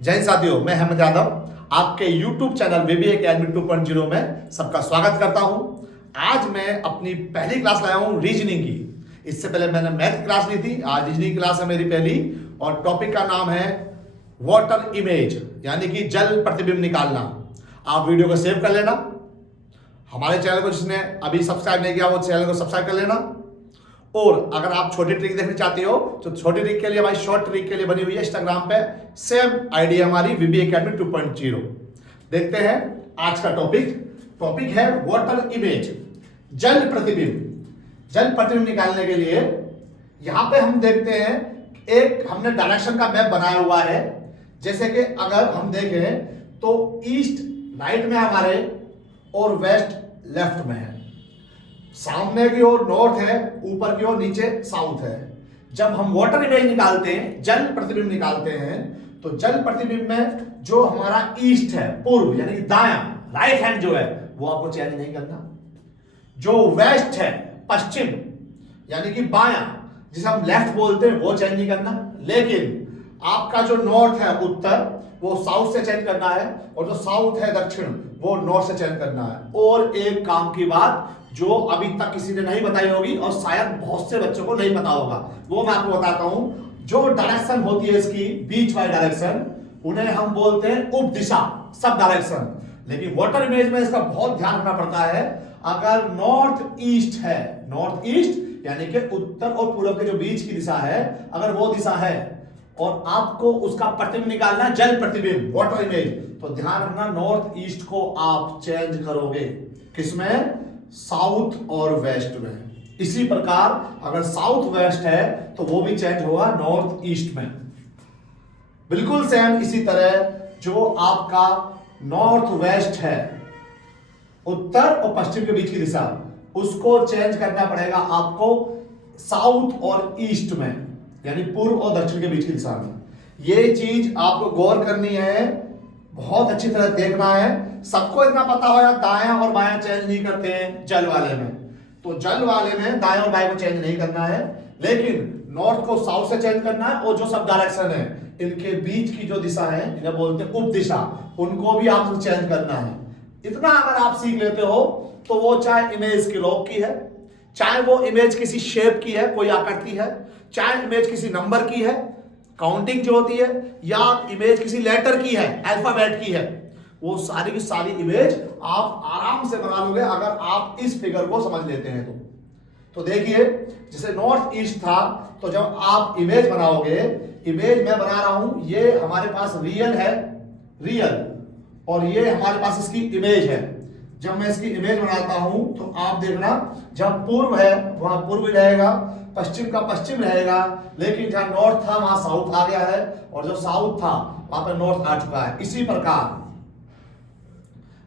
जय हिंद साथियों, मैं अहमद यादव आपके YouTube चैनल बीबीए अकेडमी 2.0 में सबका स्वागत करता हूं। आज मैं अपनी पहली क्लास लाया हूं रीजनिंग की। इससे पहले मैंने मैथ क्लास ली थी, आज रीजनिंग क्लास है मेरी पहली। और टॉपिक का नाम है वाटर इमेज, यानी कि जल प्रतिबिंब निकालना। आप वीडियो को सेव कर लेना। हमारे चैनल को जिसने अभी सब्सक्राइब नहीं किया वो चैनल को सब्सक्राइब कर लेना। और अगर आप छोटी ट्रिक देखना चाहते हो तो छोटी ट्रिक के लिए भाई शॉर्ट ट्रिक के लिए बनी हुई है इंस्टाग्राम पे, सेम आईडी हमारी बीबीए अकेडमी 2.0। देखते हैं आज का टॉपिक है वाटर इमेज, जल प्रतिबिंब। जल प्रतिबिंब निकालने के लिए यहां पे हम देखते हैं एक हमने डायरेक्शन का मैप बनाया हुआ है। जैसे कि अगर हम देखें तो ईस्ट राइट में हमारे और वेस्ट लेफ्ट में है, सामने की ओर नॉर्थ है, ऊपर की ओर नीचे साउथ है। जब हम वाटर इमेज निकालते हैं, जल प्रतिबिंब निकालते हैं, तो जल प्रतिबिंब में जो हमारा ईस्ट है पूर्व यानी कि दायां राइट हैंड जो है वो आपको चेंज नहीं करना। जो वेस्ट है पश्चिम यानी कि बायां जिसे हम लेफ्ट बोलते हैं वो चेंज नहीं करना। लेकिन आपका जो नॉर्थ है उत्तर वो साउथ से चेंज करना है, और जो साउथ है दक्षिण वो नॉर्थ से चेंज करना है। और एक काम की बात जो अभी तक किसी ने नहीं बताई होगी और शायद बहुत से बच्चों को नहीं पता होगा, वो मैं आपको बताता हूं। जो डायरेक्शन होती है इसकी बीच वाली डायरेक्शन, उन्हें हम बोलते हैं उप दिशा, सब डायरेक्शन। लेकिन वाटर इमेज में इसका बहुत ध्यान रखना पड़ता है। अगर नॉर्थ ईस्ट है, नॉर्थ ईस्ट यानी कि उत्तर और पूर्व के जो बीच की दिशा है, अगर वो दिशा है और आपको उसका प्रतिबिंब निकालना है, जल प्रतिबिंब वाटर इमेज, तो ध्यान रखना नॉर्थ ईस्ट को आप चेंज करोगे किसमें, साउथ और वेस्ट में। इसी प्रकार अगर साउथ वेस्ट है तो वो भी चेंज होगा नॉर्थ ईस्ट में। बिल्कुल सेम इसी तरह जो आपका नॉर्थ वेस्ट है, उत्तर और पश्चिम के बीच की दिशा, उसको चेंज करना पड़ेगा आपको साउथ और ईस्ट में, यानी पूर्व और दक्षिण के बीच की दिशा में। ये चीज आपको गौर करनी है, बहुत अच्छी तरह देखना है। सबको इतना पता होगा दायां और बायां चेंज नहीं करते हैं जल वाले में, तो जल वाले में दाएं और बाएं को चेंज नहीं करना है, लेकिन नॉर्थ को साउथ से चेंज करना है। और जो सब डायरेक्शन है इनके बीच की जो दिशा है, इन्हें बोलते हैं उप दिशा, उनको भी आपको चेंज करना है। इतना अगर आप सीख लेते हो तो वो चाहे इमेज के लॉग की है, चाहे वो इमेज किसी शेप की है, कोई आकृति है, चाहे इमेज किसी नंबर की है, काउंटिंग जो होती है, या इमेज किसी लेटर की है, अल्फाबेट की है, वो सारी की सारी इमेज आप आराम से बना लोगे अगर आप इस फिगर को समझ लेते हैं तो देखिए जैसे नॉर्थ ईस्ट था, तो जब आप इमेज बनाओगे, इमेज मैं बना रहा हूं, ये हमारे पास रियल है, रियल, और ये हमारे पास इसकी इमेज है। जब मैं इसकी इमेज बनाता हूं तो आप देखना, जहां पूर्व है वहां पूर्व रहेगा, पश्चिम का पश्चिम रहेगा, लेकिन जहां नॉर्थ था वहां साउथ आ गया है, और जो साउथ था वहां पर नॉर्थ आ चुका है। इसी प्रकार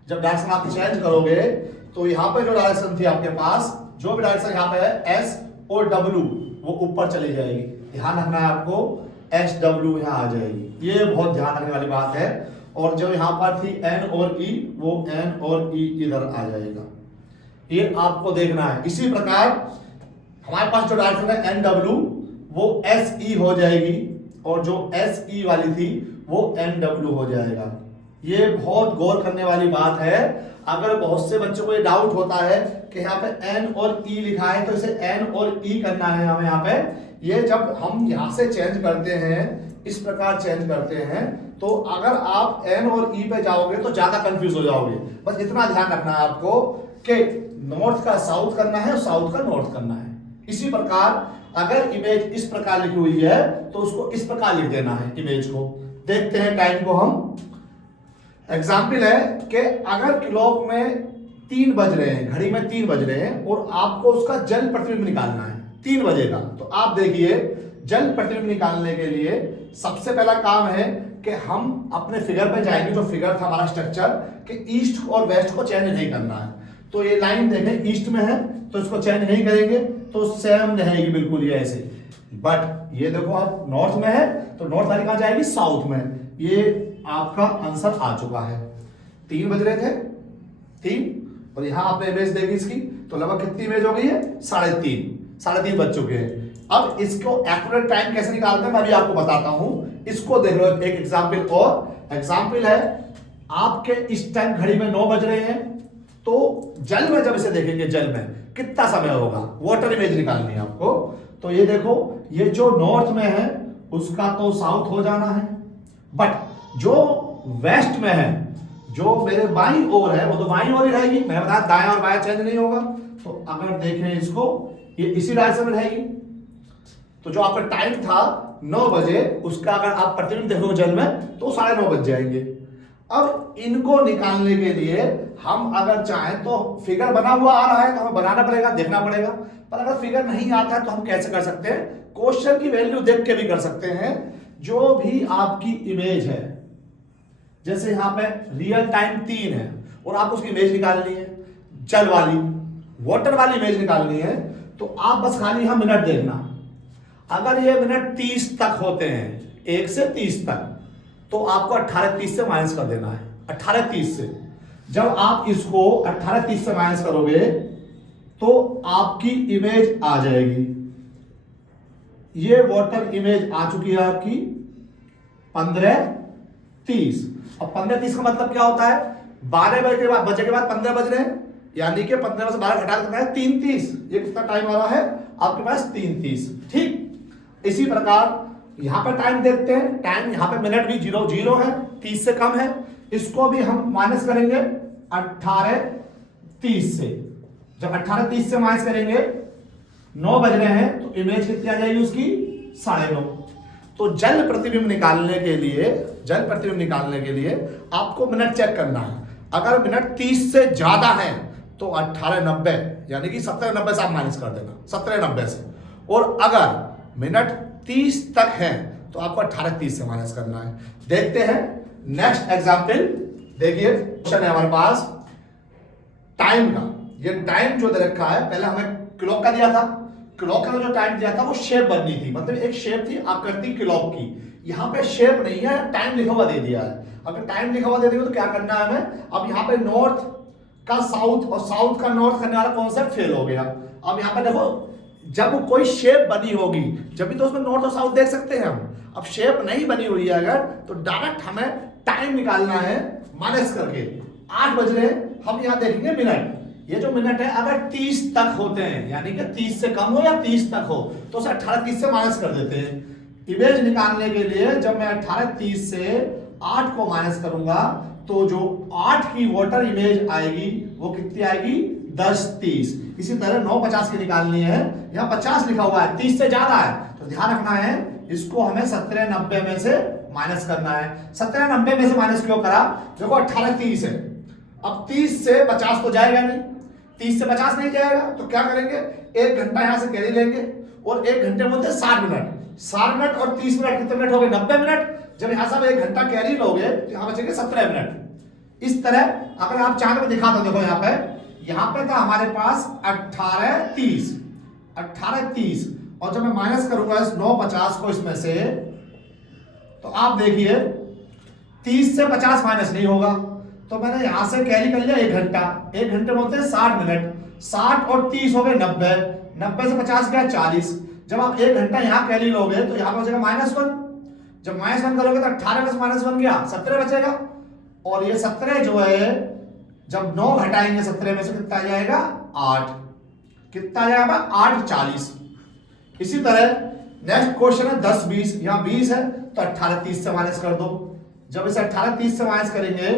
जब डायरेक्शन आप चेंज करोगे तो यहां पे जो डायरेक्शन थी आपके पास, जो भी डायरेक्शन यहां पे है एस और डब्ल्यू, वो ऊपर चली जाएगी। ध्यान रखना है आपको, एस डब्ल्यू यहां आ जाएगी, ये बहुत ध्यान रखने वाली बात है। और जो यहां पर थी एन और ई, वो एन और ई इधर आ जाएगा, ये आपको देखना है। इसी प्रकार हमारे पास जो डायरेक्शन है एन डब्ल्यू, वो एस ई हो जाएगी, और जो एस ई वाली थी वो एन डब्ल्यू हो जाएगा। ये बहुत गौर करने वाली बात है। अगर बहुत से बच्चों को ये डाउट होता है कि यहाँ पे एन और ई लिखा है तो इसे एन और ई करना है हमें यहाँ पे, ये जब हम यहाँ से चेंज करते हैं, इस प्रकार चेंज करते हैं, तो अगर आप एन और ई पे जाओगे तो ज्यादा कंफ्यूज हो जाओगे। बस इतना ध्यान रखना है आपको कि नॉर्थ का साउथ करना है और साउथ का नॉर्थ करना है। इसी प्रकार अगर इमेज इस प्रकार लिखी हुई है तो उसको इस प्रकार लिख देना है इमेज को। देखते हैं टाइम को हम। एग्जाम्पल है कि अगर क्लॉक में 3 बज रहे हैं, घड़ी में 3 बज रहे हैं, और आपको उसका जल प्रतिबिंब निकालना है 3 बजे का, तो आप देखिए जल प्रतिबिंब निकालने के लिए सबसे पहला काम है कि हम अपने फिगर पे जाएंगे। जो फिगर था हमारा स्ट्रक्चर कि ईस्ट और वेस्ट को चेंज नहीं करना है, तो ये लाइन देखें ईस्ट में है तो इसको चेंज नहीं करेंगे, तो सेम रहेगी बिल्कुल ये ऐसे। बट ये देखो आप नॉर्थ में है तो नॉर्थ वाली कहां जाएगी, साउथ में। ये आपका आंसर आ चुका है। 3 बज रहे थे 3, और यहां आपने इमेज देखी इसकी, तो लगभग कितनी इमेज हो गई है, 3.5 बज चुके हैं। अब इसको एक्यूरेट टाइम कैसे निकालते हैं मैं भी आपको बताता हूं। इसको देख लो, एक एग्जाम्पल और एग्जाम्पल है, आपके इस टाइम घड़ी में 9 बज रहे हैं, तो जल में जब इसे देखेंगे, जल में कितना समय होगा, वाटर इमेज निकालनी है आपको। तो ये देखो, ये जो नॉर्थ में है उसका तो साउथ हो जाना है, बट जो वेस्ट में है, जो मेरे बाईं ओर है, वो तो बाईं ओर ही रहेगी। मैंने बताया दायां और बायां चेंज नहीं होगा। तो अगर देखें इसको, ये इसी डायरेक्शन में रहेगी। तो जो आपका टाइम था 9 बजे, उसका अगर आप प्रतिबिंब देखोगे जल में तो 9:30 बज जाएंगे। अब इनको निकालने के लिए हम अगर चाहें तो फिगर बना हुआ आ रहा है तो हमें बनाना पड़ेगा, देखना पड़ेगा। पर अगर फिगर नहीं आता है तो हम कैसे कर सकते हैं, क्वेश्चन की वैल्यू देख के भी कर सकते हैं। जो भी आपकी इमेज है, जैसे यहां पे रियल टाइम 3 है और आप उसकी इमेज निकालनी है, जल वाली, वाटर वाली इमेज निकालनी है, तो आप बस खाली यहां मिनट देखना। अगर ये मिनट 30 तक होते हैं, 1 से 30 तक, तो आपको 18:30 से माइनस कर देना है। 18:30 से जब आप इसको 18:30 से माइनस करोगे तो आपकी इमेज आ जाएगी। ये वाटर इमेज आ चुकी है आपकी 15:30। अब 15:30 का मतलब क्या होता है, 12 बजे के बाद 15 बज रहे हैं, यानी कि 15 में से 12 घटा देना है 3:30। ये कितना टाइम आ रहा है आपके पास, 3:30। ठीक इसी प्रकार यहां पर टाइम देखते हैं, टाइम यहां पे मिनट भी 0 है, 30 से कम है, इसको भी हम माइनस करेंगे 18:30 से। जब 18:30 से माइनस करेंगे, 9 बज रहे हैं, तो इमेज कितनी आ जाएगी उसकी, 9:30। तो जल प्रतिबिंब निकालने के लिए आपको मिनट चेक करना है। अगर मिनट 30 से ज्यादा है तो 18:90 यानी कि 17:90 से आप माइनस कर देना, 17:90 से। और अगर मिनट 30 तक है तो आपको 18:30 से माइनस करना है। देखते हैं नेक्स्ट एग्जाम्पल। देखिए क्वेश्चन है हमारे पास टाइम का। ये टाइम जो दे रखा है, पहले हमें क्लॉक का दिया था, क्लॉक का जो टाइम दिया था वो शेप बननी थी, मतलब एक शेप थी आकृति क्लॉक की। यहाँ पे शेप नहीं है, टाइम लिखा हुआ दे दिया है। अगर टाइम लिखा हुआ दे दिया तो क्या करना है हमें, अब यहाँ पे नॉर्थ का साउथ और साउथ का नॉर्थ करने वाला कॉन्सेप्ट फेल हो गया। अब यहाँ पे देखो, जब कोई शेप बनी होगी जब भी तो उसमें नॉर्थ और साउथ देख सकते हैं हम। अब शेप नहीं बनी हुई है अगर, तो डायरेक्ट हमें टाइम निकालना है माइनस करके। 8 बज रहे हैं, हम यहाँ देखेंगे मिनट। ये जो मिनट है अगर 30 तक होते हैं, यानी कि 30 से कम हो या 30 तक हो, तो उसे 18:30 से माइनस कर देते हैं। इमेज निकालने के लिए जब मैं 18:30 से 8 को माइनस करूंगा तो जो 8 की वाटर इमेज आएगी वो कितनी आएगी, 10:30। इसी तरह 9:50 की निकालनी है, यहाँ 50 लिखा हुआ है, 30 से ज्यादा है, तो ध्यान रखना है इसको हमें 17:90 में से माइनस करना है। 17:90 में से माइनस क्यों करा, देखो 18:30 है, अब 30 से 50 तो जाएगा नहीं, 30 से 50 नहीं जाएगा, तो क्या करेंगे, 1 घंटा यहां से कैरी लेंगे और 1 घंटे में होते हैं 60 मिनट। 60 मिनट और 30 मिनट कितने मिनट हो गए, 90 मिनट। जब यहां से आप 1 घंटा कैरी लोगे तो यहां बचेंगे 17 मिनट। इस तरह अगर आप चार्ट में दिखा दो, देखो यहाँ पे था हमारे पास 18:30 और जब मैं माइनस करूंगा इस 9:50 को इसमें से, तो आप देखिए 30 से 50 माइनस नहीं होगा, तो मैंने यहां से कैरी कर लिया 1 घंटा। 1 घंटे में होते हैं 60 मिनट, 60 और 30 हो गए 90, 90 से 50 गया 40। जब आप 1 घंटा यहां कैरी लोगे तो यहां बचेगा -1। जब -1 करोगे तो 18 में से -1 गया, 17 बचेगा। और ये 17 जो है, जब 9 घटाएंगे 17 में से कितना आ जाएगा, 8। कितना आ जाएगा, 8:40। इसी तरह नेक्स्ट क्वेश्चन है 10-20, यहाँ 20 है तो 18:30 से माइनस कर दो। जब इसे 18:30 से माइनस करेंगे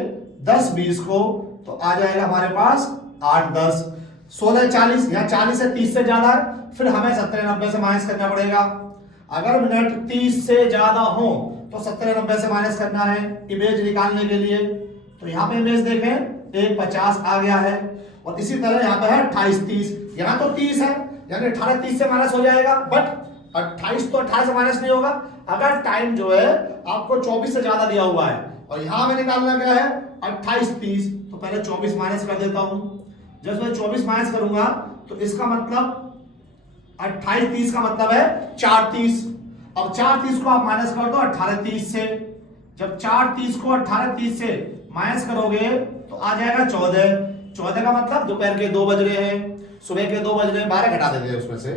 10-20 को, तो आ जाएगा हमारे पास 8-10। 16:40, यहाँ 40 से 30 से ज्यादा है, फिर हमें 17:90 से माइनस करना पड़ेगा। अगर मिनट 30 से ज्यादा हो तो 17:90 से माइनस करना है इमेज निकालने के लिए। तो यहाँ पे इमेज देखें, 1:50 आ गया है। और इसी तरह यहाँ पे है 28-30, यहाँ तो 30 है यानी 18:30 से माइनस हो जाएगा, बट 28 तो 18 से माइनस नहीं होगा अगर टाइम जो है आपको 24 से ज्यादा दिया हुआ है। और यहां में निकालना क्या है, 28-30, तो पहले 24 माइनस कर देता हूं। जब मैं 24 माइनस करूंगा तो इसका मतलब 28-30 का मतलब है 4:30। अब 4:30 को आप माइनस कर दो 18:30 से। जब 4:30 को 18:30 से माइनस करोगे तो आ जाएगा 14 का मतलब दोपहर के 2 बज रहे हैं, सुबह के 2 बज रहे हैं, 12 घटा देते हैं उसमें से।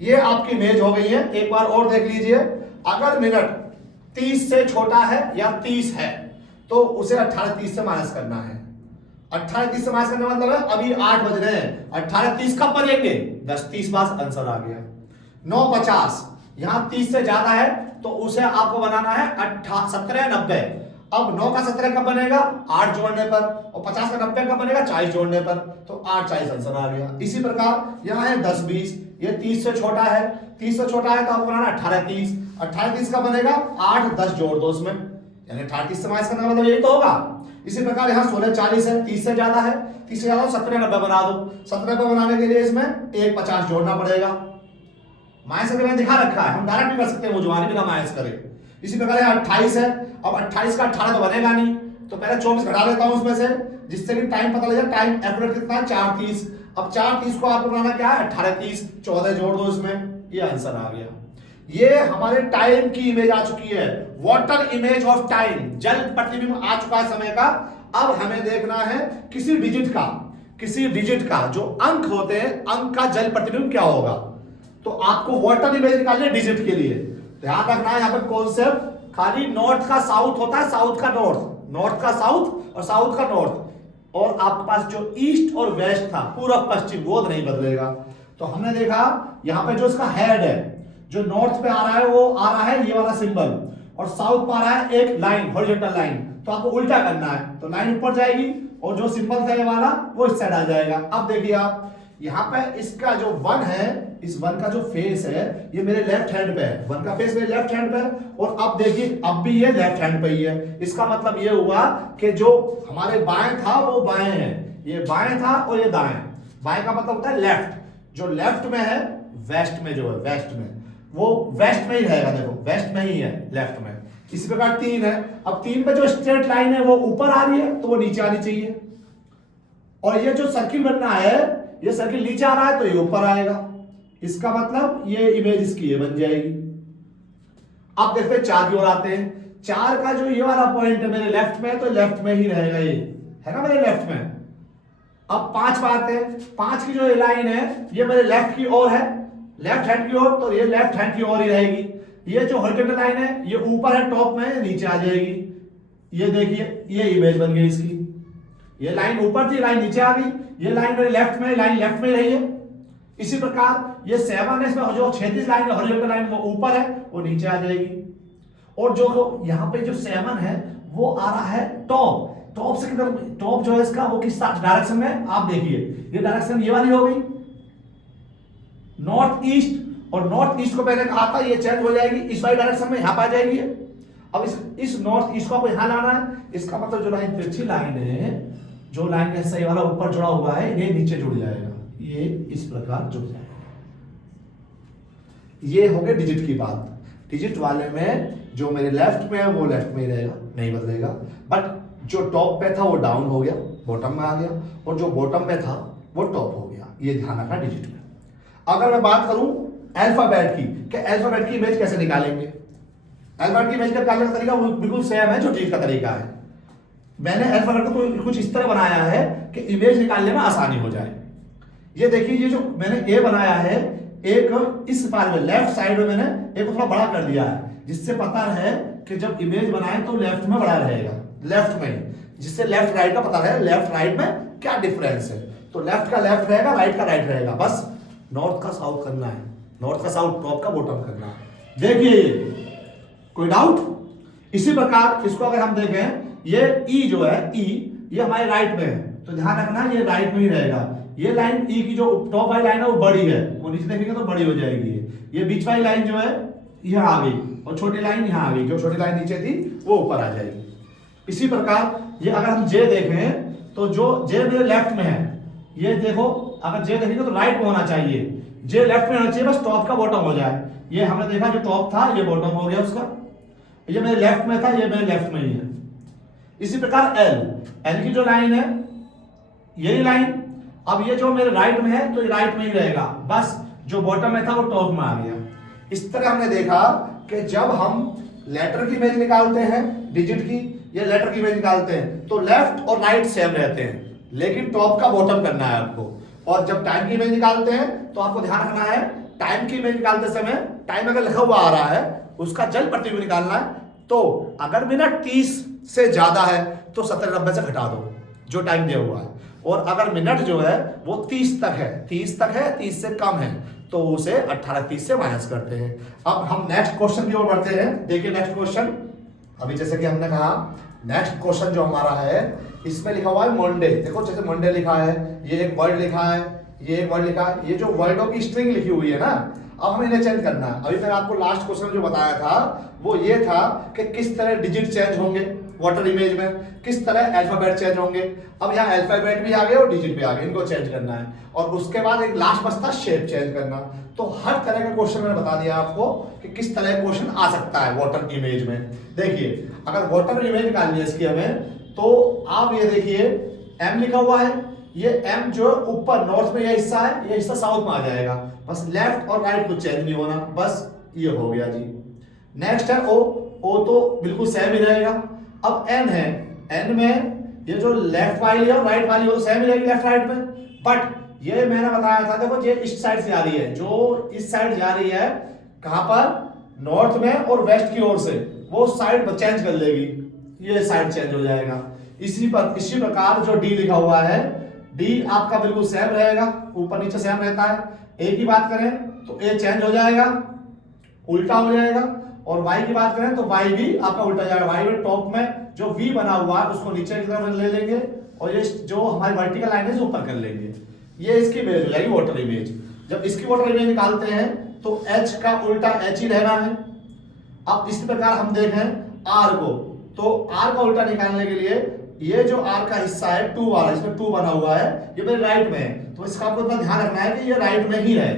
ये आपकी इमेज हो गई है। एक बार और देख लीजिए, अगर मिनट 30 से छोटा है या 30 है तो उसे 18:30 से माइनस करना है। 18:30 से माइनस करने का मतलब है अभी 8 बज रहे हैं, 18:30 कब बजेंगे? 10:30 बाद आंसर आ गया। 9:50, यहां 30 से ज्यादा है तो उसे आपको बनाना है 17 90। अब 9 का 17 कब बनेगा? 8 जोड़ने पर, और 50 का 90 कब बनेगा? 40 जोड़ने पर, तो 8:40 आंसर आ गया। इसी प्रकार यहाँ है 10 20, ये 30 से छोटा है, 30 से छोटा है तो आपको बनाना 18:30, 18:30 का बनेगा 8 10 जोड़ दो उसमें, यानी 18:30 से माइनस करने का मतलब यही तो होगा। इसी प्रकार यहाँ 16:40 है, 30 से ज्यादा है, 30 से ज्यादा 17 90 बना दो। 17 90 बनाने के लिए इसमें 1 50 जोड़ना पड़ेगा। माइनस करके मैंने दिखा रखा है, हम डायरेक्ट भी कर सकते हैं, वो जुबानी बिना माइनस करे। इसी प्रकार 28 है, अब 28 का 18 तो बनेगा नहीं, तो पहले 24 घटा लेता हूं उसमें से, जिससे कि टाइम पता लग जाए। टाइम एक्यूरेट कितना है? 4:30। अब 4:30 को आपको बनाना क्या है? 18:30, 14 जोड़ दो इसमें, ये आंसर आ गया। ये हमारे टाइम की इमेज आ चुकी है, वाटर इमेज ऑफ टाइम, जल प्रतिबिंब आ चुका है समय का। अब हमें देखना है किसी डिजिट का जो अंक होते हैं, अंक का जल प्रतिबिंब क्या होगा। तो आपको वाटर इमेज निकालनी है डिजिट के लिए। ध्यान रखना है यहाँ पे कॉन्सेप्ट, खाली नॉर्थ का साउथ होता है, साउथ का नॉर्थ, नॉर्थ का साउथ और साउथ का नॉर्थ, और आपके पास जो ईस्ट और वेस्ट था, पूर्व पश्चिम, वो नहीं बदलेगा। तो हमने देखा यहाँ पे जो इसका हेड है, जो नॉर्थ पे आ रहा है वो आ रहा है ये वाला सिंबल, और साउथ पे आ रहा है एक लाइन, हॉरिजॉन्टल लाइन। तो आपको उल्टा करना है, तो लाइन ऊपर जाएगी और जो सिंबल था ये वाला वो इस साइड आ जाएगा। अब देखिए आप यहाँ पे इसका जो 1 है, इस 1 का जो फेस है ये मेरे लेफ्ट हैंड पे है, 1 का फेस मेरे लेफ्ट हैंड पे है, और अब देखिए अब भी ये लेफ्ट हैंड पे ही है। इसका मतलब ये हुआ कि जो हमारे बाएं था वो बाएं है, ये बाएं था और ये दाएं। बाएं का मतलब होता है लेफ्ट, जो लेफ्ट में है, वेस्ट में जो है, वेस्ट में, वो वेस्ट में ही रहेगा, देखो वेस्ट में ही है, लेफ्ट में। इसी प्रकार 3 है, अब 3 पे जो स्ट्रेट लाइन है वो ऊपर आ रही है तो वो नीचे आनी चाहिए, और ये जो सर्किल बनना है, ये सर्किल नीचे आ रहा है तो ये ऊपर आएगा। इसका मतलब ये इमेज इसकी ये बन जाएगी। अब देखते हैं 4 की ओर आते हैं। 4 का जो ये वाला पॉइंट है मेरे लेफ्ट में है तो लेफ्ट में ही रहेगा, ये है ना मेरे लेफ्ट में। अब 5 पे आते हैं। 5 की जो लाइन है ये मेरे लेफ्ट की ओर है, लेफ्ट हैंड की ओर, तो ये लेफ्ट हैंड की ओर ही रहेगी। ये जो हॉरिजॉन्टल लाइन है ये ऊपर है टॉप में, नीचे आ जाएगी। ये देखिए ये इमेज बन गई इसकी, ये लाइन ऊपर थी, लाइन नीचे आ गई, ये लाइन मेरे लेफ्ट में, लाइन लेफ्ट में रही है। इसी प्रकार ये 7 है, इसमें जो 36 लाइन है हॉरिजॉन्टल लाइन वो ऊपर है, वो नीचे आ जाएगी। और जो यहाँ पे जो 7 है वो आ रहा है टॉप, टॉप से किधर, टॉप जो है इसका वो किस डायरेक्शन में, आप देखिए ये डायरेक्शन ये वाली हो गई नॉर्थ ईस्ट, और नॉर्थ ईस्ट को पहले कहा था ये चेंज हो जाएगी इस वाली डायरेक्शन में, यहाँ पे आ जाएगी। अब इस नॉर्थ ईस्ट को आपको यहाँ लाना है। इसका मतलब जो लाइन तिरछी लाइन है, जो लाइन है सही वाला ऊपर जुड़ा हुआ है, ये नीचे जुड़ जाएगा, ये इस प्रकार जुड़ जाएगा। ये हो गया डिजिट की बात। डिजिट वाले में जो मेरे लेफ्ट में है वो लेफ्ट में ही रहेगा, नहीं बदलेगा। बट जो टॉप पे था वो डाउन हो गया, बॉटम में आ गया, और जो बॉटम में था वो टॉप हो गया। ये ध्यान रखना डिजिट में। अगर मैं बात करूं अल्फाबेट की, कि अल्फाबेट की इमेज कैसे निकालेंगे, अल्फाबेट की इमेज निकालने का तरीका बिल्कुल सेम है जो डिजिट का तरीका है। मैंने अल्फाबेट को तो कुछ इस तरह बनाया है कि इमेज निकालने में आसानी हो जाए। ये देखिए ये जो मैंने ए बनाया है, एक इस पार में लेफ्ट साइड में मैंने एक को थोड़ा बड़ा कर दिया है, जिससे पता है कि जब इमेज बनाए तो लेफ्ट में बड़ा रहेगा, लेफ्ट में, जिससे लेफ्ट राइट का पता है लेफ्ट राइट में क्या डिफरेंस है। तो लेफ्ट का लेफ्ट रहेगा, राइट का राइट रहेगा। बस नॉर्थ का साउथ करना है, नॉर्थ का साउथ, टॉप का बॉटम करना है। देखिए कोई डाउट? इसी प्रकार इसको अगर हम देखें, ये ई जो है, ई ये हमारे राइट में है, तो ध्यान रखना ये राइट में ही रहेगा। ये लाइन ई की जो टॉप वाली लाइन है वो बड़ी है, वो नीचे देखेंगे तो बड़ी हो जाएगी। ये बीच वाली लाइन जो है यहाँ आ गई, और छोटी लाइन यहाँ आ गई, जो छोटी लाइन नीचे थी वो ऊपर आ जाएगी। इसी प्रकार ये अगर हम जे देखें तो जो जे मेरे लेफ्ट में है, ये देखो अगर जे देखेंगे तो राइट में होना चाहिए, जे लेफ्ट में होना चाहिए, बस टॉप का बॉटम हो जाए। ये हमने देखा जो टॉप था ये बॉटम हो गया उसका, ये मेरे लेफ्ट में था, ये मेरे लेफ्ट में ही है। इसी प्रकार एल की जो लाइन है यही लाइन, अब ये जो मेरे राइट में है तो ये राइट में ही रहेगा, बस जो बॉटम में था वो टॉप में आ गया। इस तरह हमने देखा कि जब हम लेटर की इमेज निकालते हैं डिजिट की, या लेटर की इमेज निकालते हैं तो लेफ्ट और राइट सेम रहते हैं, लेकिन टॉप का बॉटम करना है आपको। और जब टाइम की इमेज निकालते हैं तो आपको ध्यान रखना है टाइम की इमेज निकालते समय टाइम अगर लिखा हुआ आ रहा है उसका जल प्रतिबिंब निकालना है, तो अगर मिनट 30 से ज्यादा है तो 70-90 से घटा दो जो टाइम दिया हुआ है, और अगर मिनट जो है वो 30 तक है, 30 से कम है तो उसे 18-30 से माइनस करते हैं। अब हम नेक्स्ट क्वेश्चन की ओर बढ़ते हैं। देखिए नेक्स्ट क्वेश्चन, अभी जैसे कि हमने कहा नेक्स्ट क्वेश्चन जो हमारा है इसमें लिखा हुआ है मंडे। देखो जैसे मंडे लिखा है, ये एक वर्ड लिखा है, ये एक वर्ड लिखा है, ये जो वर्डों की स्ट्रिंग लिखी हुई है ना, अब हमें इन्हें चेंज करना है। अभी मैंने आपको लास्ट क्वेश्चन जो बताया था वो ये था कि किस तरह डिजिट चेंज होंगे वाटर इमेज में, किस तरह अल्फाबेट चेंज होंगे। अब यहाँ अल्फाबेट भी आ गए और डिजिट भी आ गए, इनको चेंज करना है, और उसके बाद एक लास्ट बचता शेप चेंज करना। तो हर तरह का क्वेश्चन मैंने बता दिया आपको कि किस तरह का क्वेश्चन आ सकता है वाटर इमेज में। देखिए अगर वाटर इमेज निकालनी है इसकी हमें, तो आप ये देखिए एम लिखा हुआ है, ये एम जो ऊपर नॉर्थ में ये हिस्सा है, ये हिस्सा साउथ में आ जाएगा, बस लेफ्ट और राइट कुछ चेंज नहीं होना, बस ये हो गया जी। नेक्स्ट है ओ, ओ तो बिल्कुल सेम ही रहेगा। अब एन है, एन में ये जो लेफ्ट वाली है और राइट वाली है वो सेम ही रहेगी लेफ्ट राइट में, बट ये मैंने बताया था देखो ये इस साइड से आ रही है, जो इस साइड जा रही है कहां पर, नॉर्थ में और वेस्ट की ओर से, वो साइड चेंज कर लेगी, ये साइड चेंज हो जाएगा। इसी प्रकार जो डी लिखा हुआ है, डी आपका बिल्कुल सेम रहेगा, ऊपर नीचे सेम रहता है। ए की बात करें तो ए चेंज हो जाएगा, उल्टा हो जाएगा, और वाई की बात करें तो वाई भी आपका उल्टा जाएगा। वाई में टॉप में जो वी बना हुआ है उसको नीचे की तरफ ले लेंगे, और ये जो हमारी वर्टिकल लाइन है ऊपर कर लेंगे, ये इसकी इमेज हो जाएगी वाटर इमेज। जब इसकी वाटर इमेज निकालते हैं तो एच का उल्टा एच ही रहना है। अब इस प्रकार हम देखें आर को, तो आर का उल्टा निकालने के लिए ये जो आर का हिस्सा है 2 वाला, इसमें 2 बना हुआ है, ये मेरे राइट में है, तो इसका आपको इतना ध्यान रखना है कि ये राइट में ही रहे,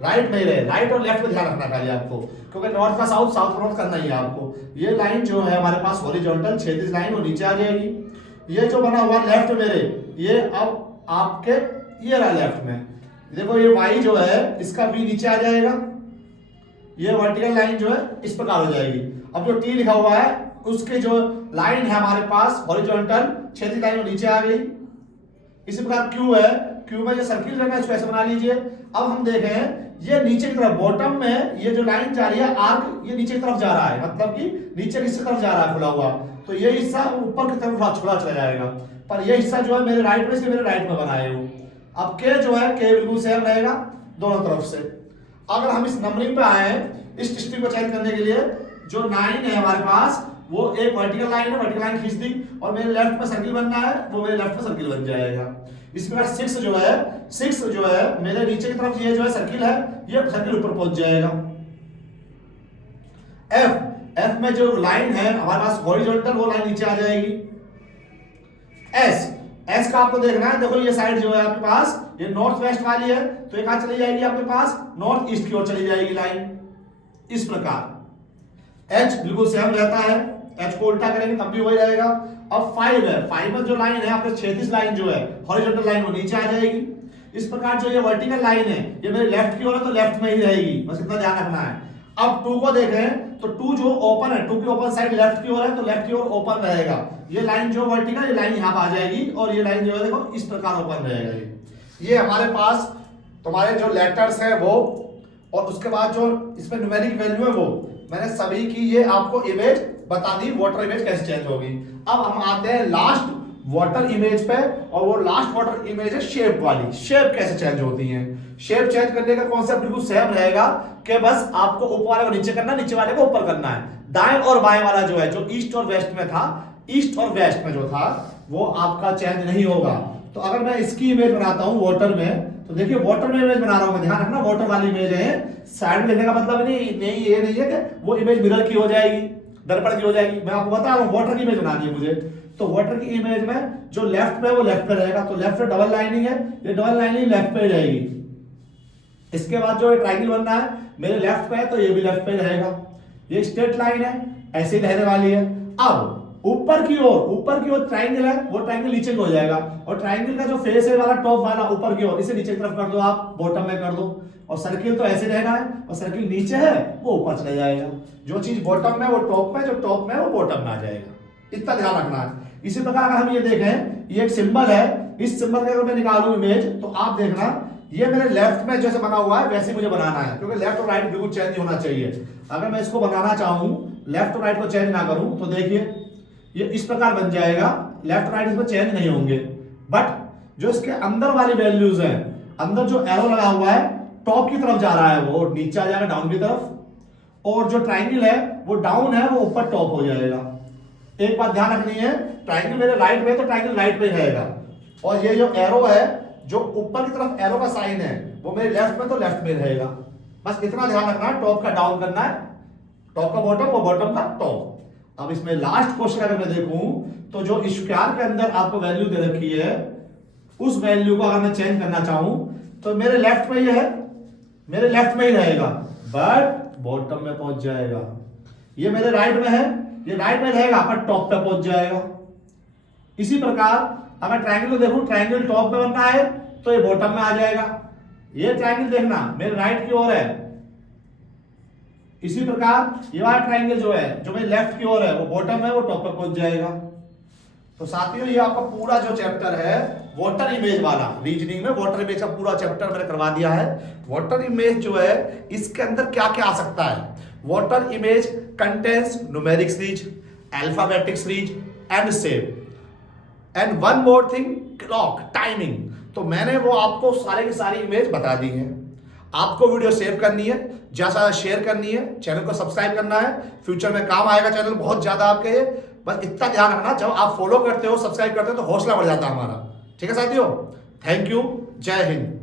राइट में ही रहे, राइट और लेफ्ट में ध्यान रखना खाली आपको, क्योंकि नॉर्थ का साउथ, साउथ का नॉर्थ करना ही है आपको। ये लाइन जो है हमारे पास हॉरिजॉन्टल क्षैतिज लाइन वो नीचे आ जाएगी। ये जो बना हुआ लेफ्ट मेरे, ये अब आपके ये रहा लेफ्ट में, देखो ये वाई जो है इसका भी नीचे आ जाएगा, ये वर्टिकल लाइन जो है इस प्रकार हो जाएगी। अब जो टी लिखा हुआ है उसके जो लाइन है हमारे पास हॉरिजॉन्टल क्षैतिज लाइन वो नीचे आ गई। इसी प्रकार क्यू है, क्यू में जो सर्किल रहना है इसको ऐसे बना लीजिए। अब हम देखें ये नीचे की तरफ बॉटम में ये जो लाइन जा रही है आर्क, ये नीचे की तरफ जा रहा है, मतलब कि नीचे की तरफ जा रहा है खुला हुआ, तो ये हिस्सा ऊपर की तरफ छोड़ा चला जाएगा, पर ये हिस्सा जो है मेरे राइट में से मेरे राइट में बनाए हूं। अब के जो है के बिल्कुल सेम रहेगा दोनों तरफ से। अगर हम इस नंबरिंग पे आए इस डिस्ट्रिक्ट को चेंज करने के लिए, जो 9 है हमारे पास वो एक वर्टिकल लाइन है, वर्टिकल लाइन खींच दी, और मेरे लेफ्ट में सर्किल बनना है, वो मेरे लेफ्ट में सर्किल बन जाएगा। इस प्रकार 6 जो है मेरे नीचे की तरफ ये जो है सर्किल है, ये सर्किल ऊपर पहुंच जाएगा। एफ में जो लाइन है हमारे पास हॉरिजॉन्टल, वो लाइन नीचे आ जाएगी। एस का आपको देखना है, देखो ये साइड जो है आपके पास ये नॉर्थ वेस्ट वाली है, तो ये कहां चली जाएगी आपके पास, नॉर्थ ईस्ट की ओर चली जाएगी लाइन। इस प्रकार एच बिल्कुल सेम रहता है, एच को उल्टा करेंगे तब भी वही रहेगा। अब 5 है, 5 में जो लाइन है आपके क्षैतिज लाइन जो है हॉरिजॉन्टल लाइन वो नीचे आ जाएगी। इस प्रकार जो ये वर्टिकल लाइन है ये मेरे लेफ्ट की ओर है तो लेफ्ट में ही रहेगी, बस इतना ध्यान रखना है। अब 2 को देखें तो 2 जो ओपन है, 2 की ओपन साइड लेफ्ट की ओर है तो लेफ्ट की ओर ओपन रहेगा। ये लाइन जो वर्टिकल, ये लाइन यहां पर आ जाएगी, और ये लाइन जो है देखो इस प्रकार ओपन रहेगा। ये हमारे पास तुम्हारे जो लेटर्स है वो, और उसके बाद जो इसमें न्यूमेरिक वैल्यू है वो मैंने सभी की ये आपको इमेज बता दी, वाटर इमेज कैसे चेंज होगी। अब हम आते हैं लास्ट वाटर इमेज पे, और वो लास्ट वाटर इमेज है शेप वाली। शेप कैसे चेंज होती है, शेप चेंज करने का कॉन्सेप्ट बिल्कुल सेम रहेगा कि बस आपको ऊपर वाले को नीचे करना, नीचे वाले को ऊपर करना है। दाएं और बाएं वाला जो है, जो ईस्ट और वेस्ट में था, ईस्ट और वेस्ट में जो था वो आपका चेंज नहीं होगा। तो अगर मैं इसकी इमेज बनाता हूं वाटर में, तो देखिए वाटर में इमेज बना रहा हूं, ध्यान रखना वाटर वाली इमेज है, साइड में लिखने का मतलब नहीं ये नहीं है कि वो इमेज मिरर की हो जाएगी, दर्पण की हो जाएगी। मैं आपको बता रहा हूं वाटर की इमेज बनानी है मुझे, तो वाटर की इमेज में जो लेफ्ट में वो लेफ्ट पे रहेगा, तो लेफ्ट पे डबल लाइनिंग है, ये डबल लाइनिंग लेफ्ट पे जाएगी। इसके बाद जो ट्रायंगल बनना है मेरे लेफ्ट पे है तो ये भी लेफ्ट पे रहेगा। ये स्ट्रेट लाइन है, ऐसे रहने वाली है। अब ऊपर की ओर ट्रायंगल है, वो ट्रायंगल नीचे को हो जाएगा, और ट्रायंगल का जो फेस है वाला टॉप वाला ऊपर की ओर, इसे नीचे की तरफ कर दो, आप बॉटम में कर दो, और सर्किल तो ऐसे रहना है, और सर्किल नीचे है वो ऊपर चला जाएगा। जो चीज बॉटम में वो टॉप में, जो टॉप में वो बॉटम में आ जाएगा, इतना ध्यान रखना है। इसी प्रकार अगर हम ये देखें, ये एक सिंबल है, इस सिंबल का अगर मैं निकालूं इमेज, तो आप देखना ये मेरे लेफ्ट में जैसे बना हुआ है वैसे मुझे बनाना है, क्योंकि लेफ्ट और राइट बिल्कुल चेंज नहीं होना चाहिए। अगर मैं इसको बनाना चाहूँ, लेफ्ट और राइट को चेंज ना करूँ, तो देखिए ये इस प्रकार बन जाएगा, लेफ्ट राइट इसमें चेंज नहीं होंगे। बट जो इसके अंदर वाली वैल्यूज है, अंदर जो एरो लगा हुआ है टॉप की तरफ जा रहा है वो नीचे आ जाएगा डाउन की तरफ, और जो ट्राइंगल है वो डाउन है वो ऊपर टॉप हो जाएगा। एक बात ध्यान रखनी है, ट्राइंगल मेरे राइट में तो ट्राइंगल राइट में रहेगा, और ये जो एरो है जो ऊपर की तरफ एरो का साइन है वो मेरे लेफ्ट में तो लेफ्ट में रहेगा। बस इतना ध्यान रखना है, टॉप का डाउन करना है, टॉप का बॉटम और बॉटम का टॉप। अब इसमें लास्ट क्वेश्चन अगर मैं देखूं तो जो स्क्वायर के अंदर आपको वैल्यू दे रखी है उस वैल्यू को अगर मैं चेंज करना चाहूं तो मेरे लेफ्ट में ही है, मेरे लेफ्ट में ही रहेगा, बट बॉटम में पहुंच जाएगा। ये मेरे राइट में है, ये राइट में रहेगा पर टॉप पे पहुंच जाएगा। इसी प्रकार अगर ट्रायंगल को देखूं, ट्रायंगल टॉप पे बनना है तो ये बॉटम में आ जाएगा। ये ट्रायंगल देखना मेरे राइट की ओर है, इसी प्रकार ये वाला ट्रायंगल जो है जो मेरे लेफ्ट की ओर है वो बॉटम है, वो टॉप पे पहुंच जाएगा। तो साथियों ये आपका पूरा जो चैप्टर है वाटर इमेज वाला, रीजनिंग में वाटर इमेज का पूरा चैप्टर मैंने करवा दिया है। वाटर इमेज जो है इसके अंदर क्या क्या आ सकता है, water image contains numeric series, alphabetic series and shape, and one more thing clock timing. तो मैंने वो आपको सारे की सारी इमेज बता दी है। आपको वीडियो सेव करनी है, ज्यादा शेयर करनी है, चैनल को सब्सक्राइब करना है, फ्यूचर में काम आएगा चैनल बहुत ज्यादा आपके। बस इतना ध्यान रखना, जब आप फॉलो करते हो सब्सक्राइब करते हो तो हौसला बढ़ जाता है हमारा। ठीक है साथियों, थैंक यू, जय हिंद।